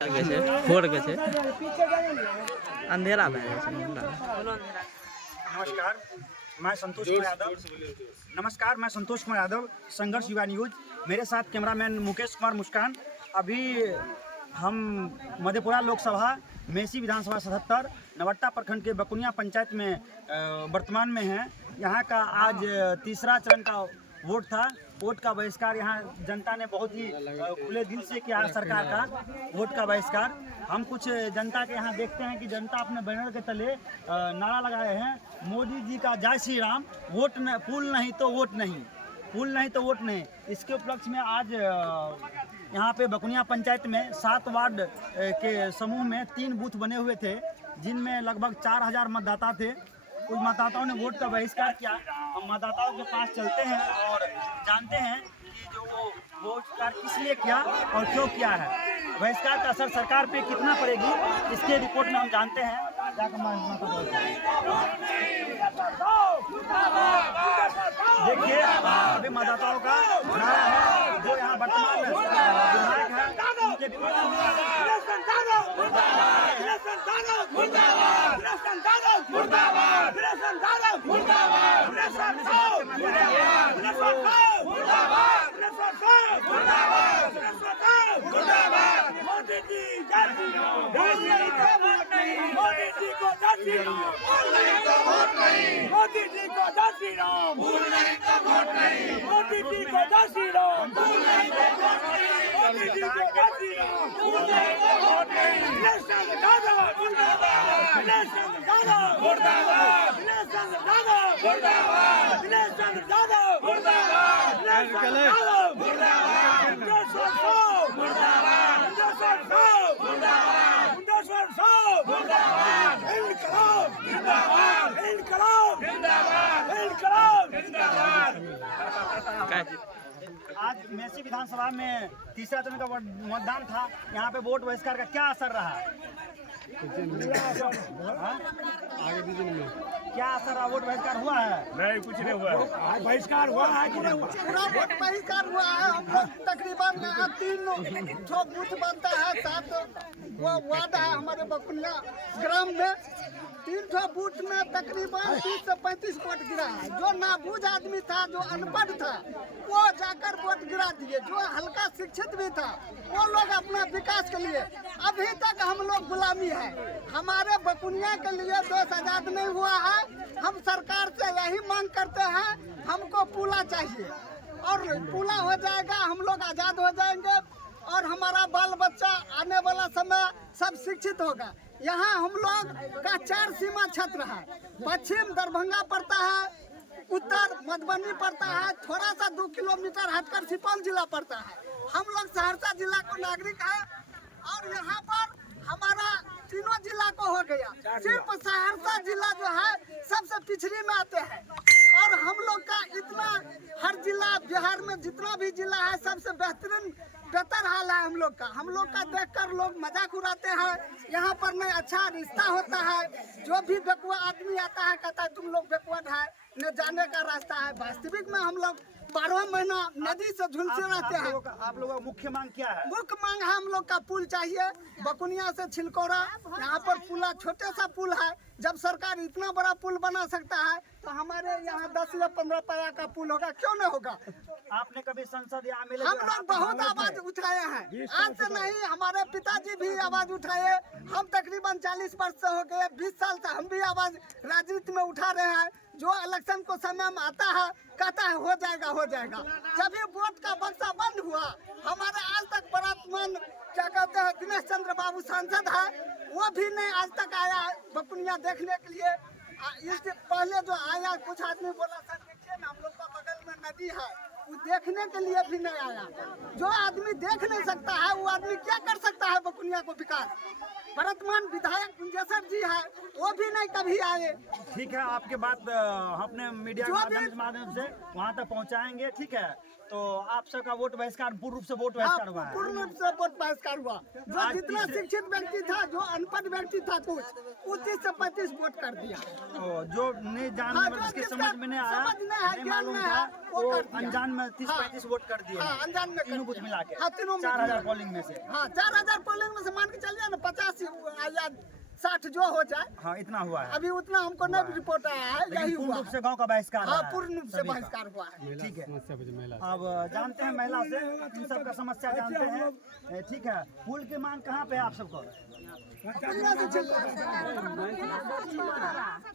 फोड़ के अंधेरा भए जाइ छै। नमस्कार, मैं संतोष कुमार यादव, संघर्ष युवा न्यूज। मेरे साथ कैमरामैन मुकेश कुमार मुस्कान। अभी हम मधेपुरा लोकसभा मेसी विधानसभा 77 नवट्टा प्रखंड के बकुनिया पंचायत में वर्तमान में हैं। यहाँ का आज तीसरा चरण का वोट था। वोट का बहिष्कार यहाँ जनता ने बहुत ही खुले दिल से किया सरकार का वोट का बहिष्कार। हम कुछ जनता के यहाँ देखते हैं कि जनता अपने बैनर के तले नारा लगाए हैं, मोदी जी का जय श्री राम, वोट न पुल नहीं तो वोट नहीं, पुल नहीं तो वोट नहीं। इसके उपलक्ष्य में आज यहाँ पे बकुनिया पंचायत में 7 वार्ड के समूह में 3 बूथ बने हुए थे, जिनमें लगभग 4000 मतदाता थे। कुछ मतदाताओं ने वोट का बहिष्कार किया। हम मतदाताओं के पास चलते हैं और जानते हैं कि जो वो बहिष्कार किस लिए किया और क्यों किया है, बहिष्कार का असर सरकार पे कितना पड़ेगी, इसके रिपोर्ट में हम जानते हैं। देखिए अभी मतदाताओं का नारा है, जो यहाँ वर्तमान विधायक है उनके मोदी जी को जय श्री राम, मोदी जी को जय श्री राम, मोदी जी को जय श्री राम, मोदी जी को जय श्री राम, इलेक्शन मुर्दाबाद, इलेक्शन मुर्दाबाद, इलेक्शन मुर्दाबाद, इलेक्शन मुर्दाबाद, आज मेसी विधानसभा में तीसरा चरण का मतदान था। यहाँ पे वोट बहिष्कार का क्या असर रहा? क्या असर रहा? वोट बहिष्कार हुआ है? नहीं, कुछ नहीं हुआ। बहिष्कार हुआ है कि नहीं हुआ? पूरा वोट बहिष्कार हुआ है। हम लोग तकरीबन 3 बूथ बनता है, 7 वार्ड है हमारे बकुनिया ग्राम में। 3 बूथ में तकरीबन 30 से 35 वोट गिरा है। जो नाबूझ आदमी था, जो अनपढ़ था, वो जाकर वोट गिरा दिए। जो हल्का शिक्षित भी था, वो लोग अपना विकास के लिए, अभी तक हम लोग गुलामी है। हमारे बकुनिया के लिए देश आजाद नहीं हुआ है। हम सरकार से यही मांग करते हैं, हमको पुला चाहिए और पुला हो जाएगा, हम लोग आजाद हो जाएंगे और हमारा बाल बच्चा आने वाला समय सब शिक्षित होगा। यहाँ हम लोग का 4 सीमा क्षेत्र है। पश्चिम दरभंगा पड़ता है, उत्तर मधुबनी पड़ता है, थोड़ा सा 2 किलोमीटर हटकर सुपौल जिला पड़ता है। हम लोग सहरसा जिला को नागरिक है और यहाँ पर हमारा तीनों जिला को हो गया। सिर्फ सहरसा जिला जो है सबसे पिछड़ी में आते हैं और हम लोग का इतना हर जिला बिहार में जितना भी जिला है सबसे बेहतर हाल है हम लोग का देखकर लोग मजाक उड़ाते हैं। यहाँ पर नहीं अच्छा रिश्ता होता है। जो भी बेकुआ आदमी आता है कहता है तुम लोग बेकुआ है, न जाने का रास्ता है। वास्तविक में हम लोग 12 महीना नदी से झुलसे रहते हैं। आप लोगों का मुख्य मांग क्या है? मुख्य मांग है हम लोग का पुल चाहिए। बकुनिया से छिलकोरा यहाँ पर पुला छोटे सा पुल है। जब सरकार इतना बड़ा पुल बना सकता है तो हमारे यहाँ 10 या 15 पाया का पुल होगा, क्यों नहीं होगा? आपने कभी संसद या एमएलए हम लोग बहुत आवाज उठाए हैं, आज से नहीं, हमारे पिताजी भी आवाज उठाए। हम तकरीबन 40 वर्ष से हो गए, 20 साल से हम भी आवाज राजनीति में उठा रहे हैं। जो इलेक्शन को समय में आता है कहता है हो जाएगा हो जाएगा। जब ये वोट का बक्सा बंद हुआ, हमारे आज तक वर्तमान क्या कहते हैं दिनेश चंद्र बाबू सांसद है, वो भी नहीं आज तक आया बकुनिया देखने के लिए। इससे पहले जो आया कुछ आदमी बोला सर देखिए ना, हम लोग का बगल में नदी है, वो देखने के लिए भी नहीं आया। जो आदमी देख नहीं सकता है वो आदमी क्या कर सकता है बकुनिया को विकास? वर्तमान विधायक कुंजेसर जी है, वो भी नहीं कभी आए। ठीक है, आपके बात अपने मीडिया के माध्यम से वहाँ तक पहुँचाएंगे। ठीक है, तो आप सबका वोट बहिष्कार पूर्ण रूप से वोट बहिष्कार हुआ है? पूर्ण रूप से वोट बहिष्कार हुआ। जो जितना शिक्षित व्यक्ति था, जो अनपढ़ व्यक्ति था, कुछ 30 से 35 वोट कर दिया। जो नहीं जानने वाले, जिसके समझ में नहीं आया, नहीं मालूम था, वो अनजान में 30-35 वोट कर दिए। अनजान में तीनों बूथ मिला के। तीनों 4000 पोलिंग में से। 4000 पोलिंग में से मान के या 60 जो हो जाए। हाँ इतना हुआ है। अभी उतना हमको नहीं रिपोर्ट आया है, यही लेकिन पूर्ण हुआ रूप है। से गांव का बहिष्कार हाँ, है पूर्ण रूप से सभी का। बहिष्कार हुआ है। ठीक है, अब जानते हैं महिला से, इन सबका समस्या जानते हैं। ठीक है, पुल की मांग कहाँ पे है आप सबको?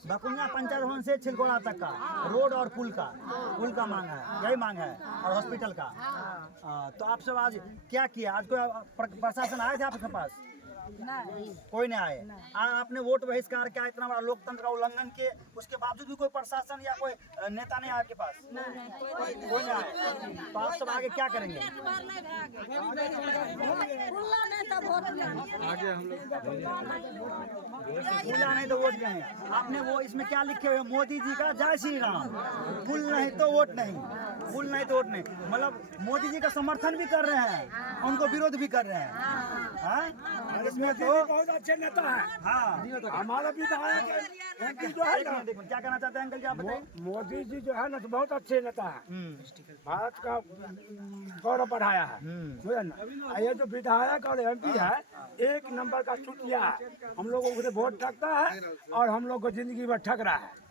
बकुनिया पंचायत भवन से छिलकोड़ा तक का रोड और पुल का मांग है, यही मांग है, और हॉस्पिटल का। तो आप सब आज क्या किया? आज कोई प्रशासन आए थे आपके पास? कोई नहीं आए। आपने वोट बहिष्कार किया, इतना बड़ा लोकतंत्र का उल्लंघन किए, उसके बावजूद भी कोई प्रशासन या कोई नेता नहीं आया आपके पास? कोई नहीं आया। तो आप सब आगे क्या करेंगे? खुला नहीं तो वोट नहीं। आपने वो इसमें क्या लिखे हुए? मोदी जी का जय श्री राम, पुल नहीं तो वोट नहीं, पुल नहीं तो वोट नहीं। मतलब मोदी जी का समर्थन भी कर रहे हैं, उनको विरोध भी कर रहे हैं। हाँ? इसमें तो बहुत अच्छे नेता है। हाँ, हमारा विधायक MP जो है ना, क्या कहना चाहते हैं अंकल जी, आप बताइए। मोदी जी जो है ना तो बहुत अच्छे नेता है, भारत का गौरव बढ़ाया है, समझे ना। ये जो विधायक और MP है, एक नंबर का चुटिया है, हम लोगों को वोट ठगता है और हम लोग को जिंदगी भर ठग रहा है।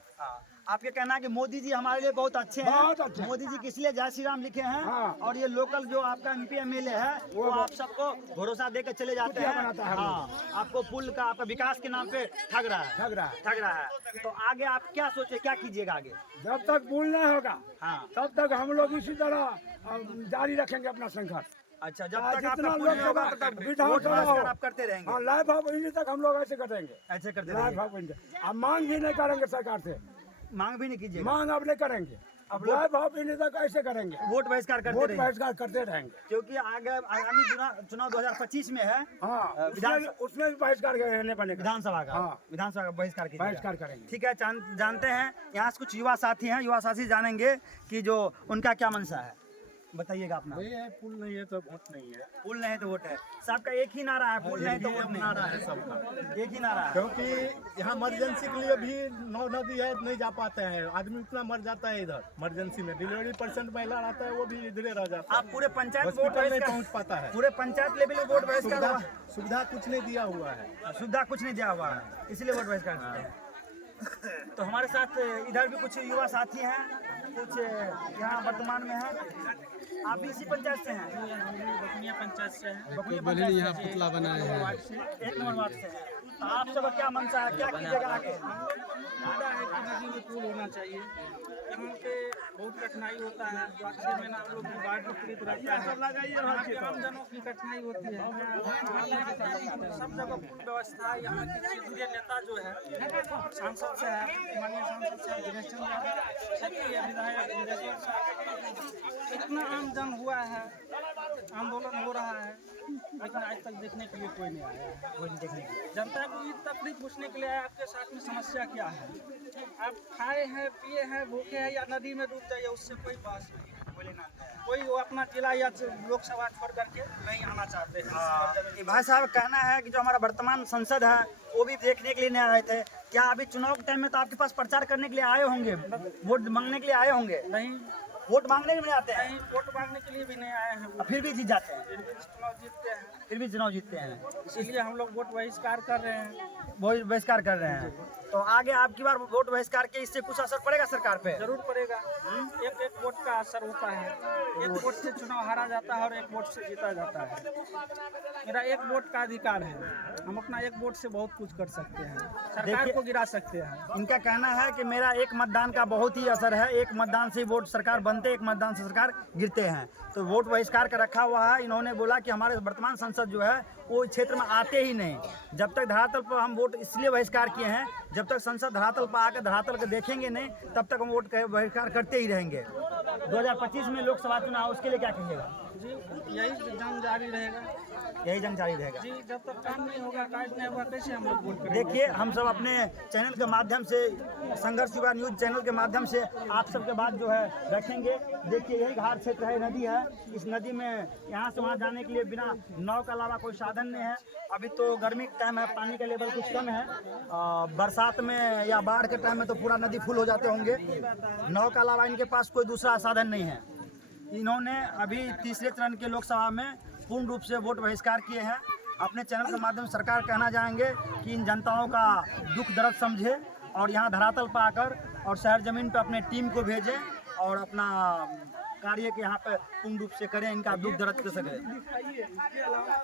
आपके कहना है कि मोदी जी हमारे लिए बहुत अच्छे बहुत हैं, अच्छे। मोदी जी किस लिए जय श्री राम लिखे हैं। हाँ। और ये लोकल जो आपका MP MLA है वो आप सबको भरोसा देकर चले जाते चुटिया हैं। बनाता है हाँ, आपको पुल का, आपका विकास के नाम पे ठग रहा है। तो आगे आप क्या सोचे, क्या कीजिएगा आगे? जब तक पुल नहीं होगा हाँ, तब तक हम लोग इसी तरह जारी रखेंगे अपना संघर्ष। अच्छा, जब तक आपका जितना पुल लोग नहीं होगा तब तक विधानसभा वोट बहिष्कार आप करते रहेंगे। हाँ, लाइफ ऑफ इंडिया तक हम लोग ऐसे करेंगे, ऐसे करते लाइफ रहेंगे, ऑफ इंडिया। अब मांग भी नहीं करेंगे सरकार से, मांग भी नहीं कीजिएगा, मांग अब नहीं करेंगे, अब लाइफ ऑफ इंडिया तक ऐसे करेंगे, वोट बहिष्कार करते वोट रहेंगे। बहिष्कार करते रहेंगे। क्योंकि आगामी चुनाव 2025 में है। हाँ, विधान- उसमें भी बहिष्कार करने बनेगा, विधानसभा का, हाँ। विधानसभा का बहिष्कार कीजिएगा। बहिष्कार करेंगे। ठीक है, जानते हैं यहाँ से कुछ युवा साथी हैं, युवा साथी जानेंगे कि जो उनका क्या मंशा है। बताइएगा अपना। पुल नहीं है तो वोट नहीं है, पुल नहीं तो वोट है, सबका एक ही नारा है, पुल नहीं तो वोट नहीं। नारा है सबका, एक ही नारा है। क्योंकि यहाँ इमरजेंसी के लिए भी नदी है, नहीं जा पाते हैं, आदमी उतना मर जाता है इधर इमरजेंसी में। डिलीवरी पेशेंट महिला रहता है, वो भी इधरे रह जाता है, आप पूरे पंचायत वोट हॉस्पिटल नहीं बहिष्कार, पहुँच पाता है। पूरे पंचायत लेवल में वोट बहिष्कार हुआ? सुविधा कुछ नहीं दिया हुआ है, सुविधा कुछ नहीं दिया हुआ है, इसलिए वोट बहिष्कार करते हैं। तो हमारे साथ इधर भी कुछ युवा साथी हैं, कुछ यहाँ वर्तमान में हैं। आप भी इसी पंचायत से हैं? बकुनिया पंचायत से है। बकुनिया पंचायत से यहाँ पुतला बनाए हैं। एक नंबर वार्ड से हैं। तो आप सबका क्या मंशा है, क्या कीजिएगा आगे? मुद्दा है कि नदी में पुल होना चाहिए। यहाँ पे बहुत कठिनाई होता है, 6 महीना हम लोग बाढ़ पीड़ित रहता है, यहाँ के आम जनों की कठिनाई होती है। सब जगह पुल व्यवस्था, यहाँ के क्षेत्रीय नेता जो है सांसद से है, माननीय सांसद से दिनेश चंद्र यादव, क्षेत्रीय विधायक विदेश्वर साहब, इतना आम जन हुआ है, आंदोलन हो रहा है, लेकिन आज तक देखने के लिए कोई नहीं आया है। कोई नहीं देखने के लिए। जनता को ये तकलीफ पूछने के लिए आया, आपके साथ में समस्या क्या है, आप खाए हैं, पिए हैं, भूखे हैं या नदी में डूब जाइए, उससे कोई बात नहीं। कोई वो अपना जिला या लोकसभा छोड़ करके नहीं आना चाहते हैं। भाई साहब कहना है कि जो हमारा वर्तमान संसद है वो भी देखने के लिए नहीं आए थे। क्या अभी चुनाव के टाइम में तो आपके पास प्रचार करने के लिए आए होंगे, वोट मांगने के लिए आए होंगे? नहीं, वोट मांगने के लिए आते हैं, नहीं, वोट मांगने के लिए भी नहीं आए हैं, और फिर भी जीत जाते हैं, फिर भी चुनाव जीतते हैं। फिर भी चुनाव जीतते हैं, इसीलिए हम लोग वोट बहिष्कार कर रहे हैं। वोट बहिष्कार कर रहे हैं। तो आगे आपकी बार वोट बहिष्कार के इससे कुछ असर पड़ेगा सरकार पे? जरूर पड़ेगा। एक एक वोट का असर होता है, एक वोट से चुनाव हारा जाता है और एक वोट से जीता जाता है। मेरा एक वोट का अधिकार है, हम अपना एक वोट से बहुत कुछ कर सकते हैं, सरकार को गिरा सकते हैं। इनका कहना है कि मेरा एक मतदान का बहुत ही असर है, एक मतदान से वोट सरकार बनते, एक मतदान से सरकार गिरते हैं। तो वोट बहिष्कार का रखा हुआ है। इन्होंने बोला कि हमारे वर्तमान संसद जो है वो क्षेत्र में आते ही नहीं। जब तक धरातल पर हम वोट इसलिए बहिष्कार किए हैं, जब तक संसद धरातल पर आकर धरातल को देखेंगे नहीं तब तक हम वोट बहिष्कार करते ही रहेंगे। 2025 में लोकसभा चुनाव, उसके लिए क्या कहिएगा? जी, यही जंग जारी रहेगा। यही जंग जारी रहेगा। जी, जब तक काम नहीं होगा, काज नहीं होगा, कैसे हम लोग वोट करेंगे? देखिए, हम सब अपने चैनल के माध्यम से, संघर्ष युवा न्यूज चैनल के माध्यम से आप सबके बात जो है रखेंगे। देखिए, यही घाट क्षेत्र है, नदी है। इस नदी में यहाँ से वहाँ जाने के लिए बिना नाव के अलावा कोई साधन नहीं है। अभी तो गर्मी का टाइम है, पानी का लेवल कुछ कम है। बरसात में या बाढ़ के टाइम में तो पूरा नदी फुल हो जाते होंगे। नाव के अलावा इनके पास कोई दूसरा साधन नहीं है। इन्होंने अभी तीसरे चरण के लोकसभा में पूर्ण रूप से वोट बहिष्कार किए हैं। अपने चैनल के माध्यम से सरकार कहना चाहेंगे कि इन जनताओं का दुख दर्द समझे और यहाँ धरातल पर आकर और शहर ज़मीन पर अपने टीम को भेजें और अपना कार्य के यहाँ पे पूर्ण रूप से करें, इनका दुख दर्द कर सके।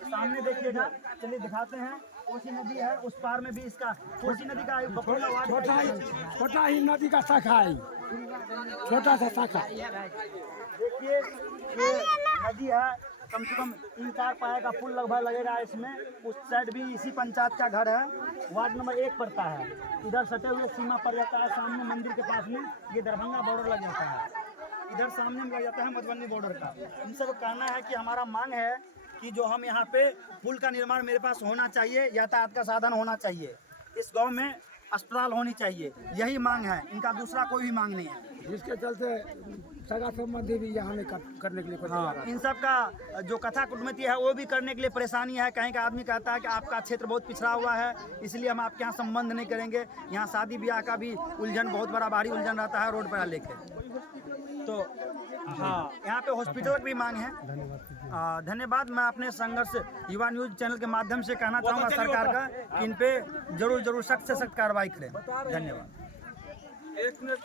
सामने देखिएगा, चलिए दिखाते हैं। कोसी नदी है, उस पार में भी इसका कोसी नदी का बकोला वार्ड छोटा ही नदी का शाखा है, छोटा सा शाखा। देखिए ये नदी है, कम से कम 3-4 पाए का पुल लगभग लगेगा इसमें। उस साइड भी इसी पंचायत का घर है, वार्ड नंबर 1 पड़ता है। इधर सटे हुए सीमा पड़ जाता है, सामने मंदिर के पास में ये दरभंगा बॉर्डर लग जाता है, इधर सामने में लग जाता है मधुबनी बॉर्डर का। इन सब कहना है कि हमारा मांग है कि जो हम यहाँ पे पुल का निर्माण मेरे पास होना चाहिए, यातायात का साधन होना चाहिए, इस गांव में अस्पताल होनी चाहिए, यही मांग है, इनका दूसरा कोई भी मांग नहीं है। जिसके चलते सगा संबंधी भी यहाँ नहीं करने के लिए इन सब का जो कथा कुटुंबती है वो भी करने के लिए परेशानी है। कहीं का आदमी कहता है कि आपका क्षेत्र बहुत पिछड़ा हुआ है, इसलिए हम आपके यहाँ संबंध नहीं करेंगे। यहाँ शादी ब्याह का भी उलझन, बहुत बड़ा भारी उलझन रहता है रोड पर लेके। तो हाँ, यहाँ पे हॉस्पिटल की भी मांग है। धन्यवाद। मैं अपने संघर्ष युवा न्यूज चैनल के माध्यम से कहना चाहूँगा सरकार का कि इन पे जरूर सख्त से सख्त कार्रवाई करें। धन्यवाद। 1 मिनट